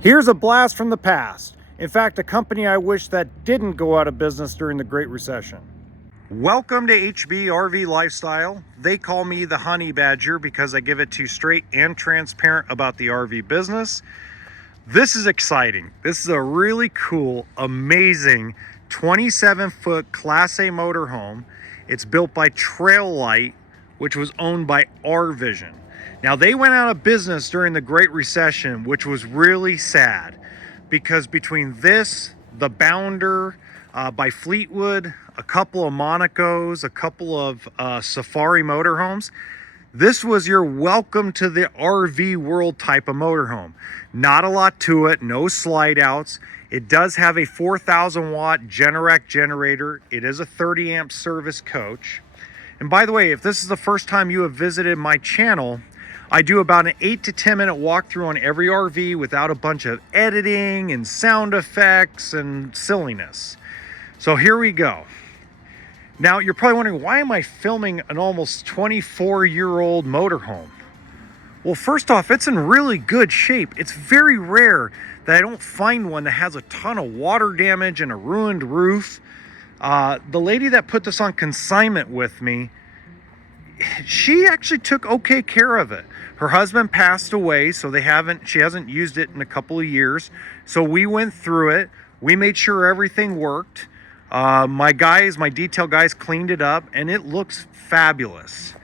Here's a blast from the past. In fact, a company I wish that didn't go out of business during the Great Recession. Welcome to HBRV Lifestyle. They call me the Honey Badger because I give it to you straight and transparent about the RV business. This is exciting. This is a really cool, amazing 27-foot Class A motorhome. It's built by Trail Light, which was owned by rving. Now, they went out of business during the Great Recession, which was really sad because between this, the Bounder by Fleetwood, a couple of Monacos, a couple of Safari motorhomes, this was your welcome to the RV world type of motorhome. Not a lot to it, no slide outs. It does have a 4,000 watt Generac generator. It is a 30 amp service coach. And by the way, if this is the first time you have visited my channel, I do about an 8 to 10 minute walkthrough on every RV without a bunch of editing and sound effects and silliness. So here we go. Now, you're probably wondering, why am I filming an almost 24-year-old motorhome? Well, first off, it's in really good shape. It's very rare that I don't find one that has a ton of water damage and a ruined roof. The lady that put this on consignment with me, she actually took okay care of it. Her husband passed away, so she hasn't used it in a couple of years. So we went through it. We made sure everything worked. My detail guys cleaned it up, and it looks fabulous.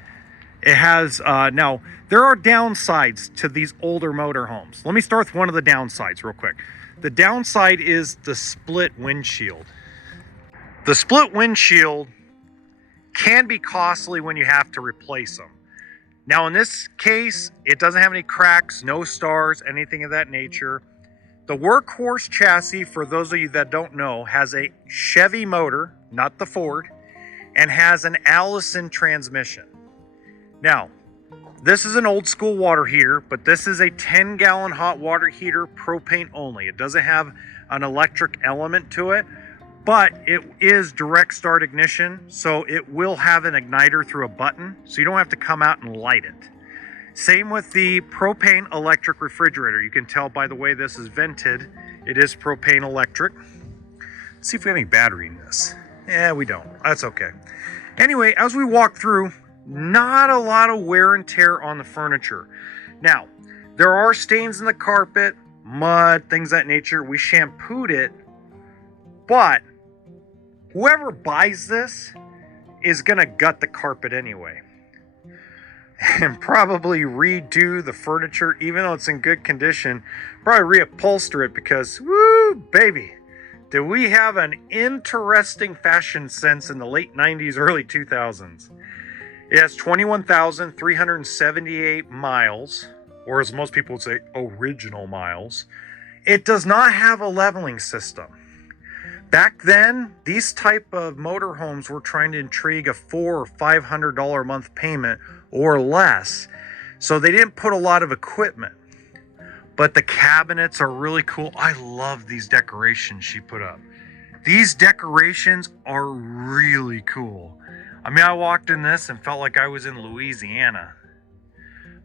It has, now, there are downsides to these older motorhomes. Let me start with one of the downsides real quick. The downside is the split windshield. The split windshield can be costly when you have to replace them. Now, in this case, it doesn't have any cracks, no stars, anything of that nature. The Workhorse chassis, for those of you that don't know, has a Chevy motor, not the Ford, and has an Allison transmission. Now, this is an old school water heater, but this is a 10-gallon hot water heater, propane only. It doesn't have an electric element to it, but it is direct start ignition, so it will have an igniter through a button, so you don't have to come out and light it. Same with the propane electric refrigerator. You can tell by the way this is vented, it is propane electric. Let's see if we have any battery in this. Yeah, we don't. That's okay. Anyway, as we walk through, not a lot of wear and tear on the furniture. Now, there are stains in the carpet, mud, things of that nature. We shampooed it, but whoever buys this is gonna gut the carpet anyway and probably redo the furniture, even though it's in good condition. Probably reupholster it because, woo, baby, did we have an interesting fashion sense in the late 90s, early 2000s. It has 21,378 miles, or as most people would say, original miles. It does not have a leveling system. Back then, these type of motorhomes were trying to intrigue a $400 or $500 a month payment or less. So they didn't put a lot of equipment. But the cabinets are really cool. I love these decorations she put up. These decorations are really cool. I mean, I walked in this and felt like I was in Louisiana.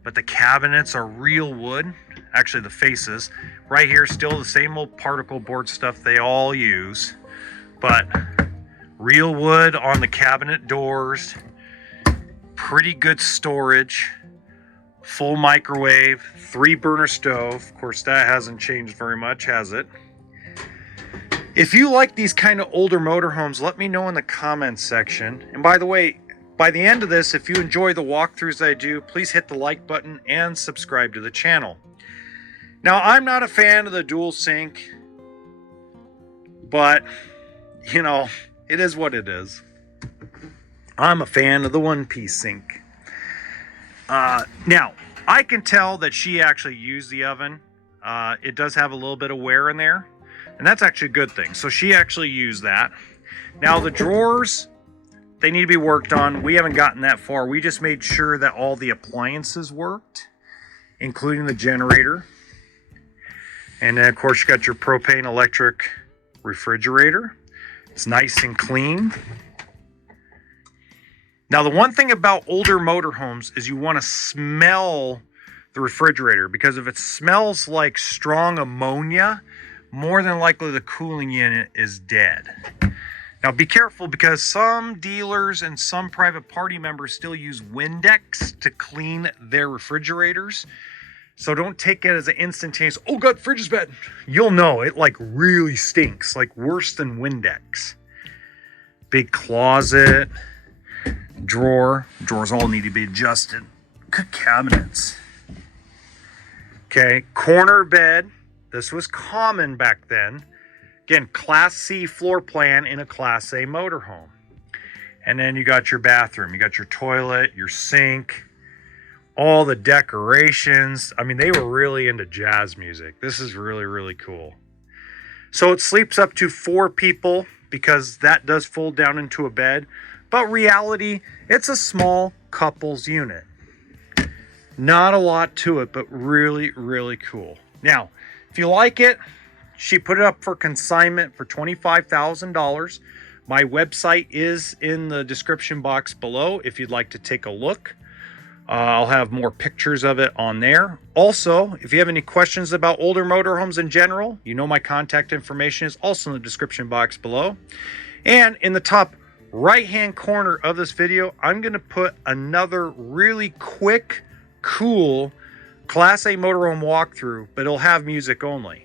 But the cabinets are real wood. Actually, the faces. Right here, still the same old particle board stuff they all use. But real wood on the cabinet doors. Pretty good storage. Full microwave. 3-burner stove. Of course, that hasn't changed very much, has it? If you like these kind of older motorhomes, let me know in the comments section. And by the way, by the end of this, if you enjoy the walkthroughs I do, please hit the like button and subscribe to the channel. Now, I'm not a fan of the dual sink, but, you know, it is what it is. I'm a fan of the one-piece sink. Now, I can tell that she actually used the oven. It does have a little bit of wear in there, and that's actually a good thing. So she actually used that. Now, the drawers, they need to be worked on. We haven't gotten that far. We just made sure that all the appliances worked, including the generator. And then, of course, you got your propane electric refrigerator. It's nice and clean. Now, the one thing about older motorhomes is you want to smell the refrigerator, because if it smells like strong ammonia, more than likely the cooling unit is dead. Now be careful, because some dealers and some private party members still use Windex to clean their refrigerators. So don't take it as an instantaneous, oh God, fridge is bad. You'll know it like really stinks, like worse than Windex. Big closet, drawers all need to be adjusted. Good cabinets. Okay, corner bed. This was common back then. Again, Class C floor plan in a Class A motorhome. And then you got your bathroom. You got your toilet, your sink, all the decorations. I mean, they were really into jazz music. This is really, really cool. So it sleeps up to 4 people, because that does fold down into a bed. But reality, it's a small couples unit. Not a lot to it, but really, really cool. Now, if you like it, she put it up for consignment for $25,000. My website is in the description box below if you'd like to take a look. I'll have more pictures of it on there. Also, if you have any questions about older motorhomes in general, you know my contact information is also in the description box below. And in the top right-hand corner of this video, I'm going to put another really quick, cool Class A motorhome walkthrough, but it'll have music only.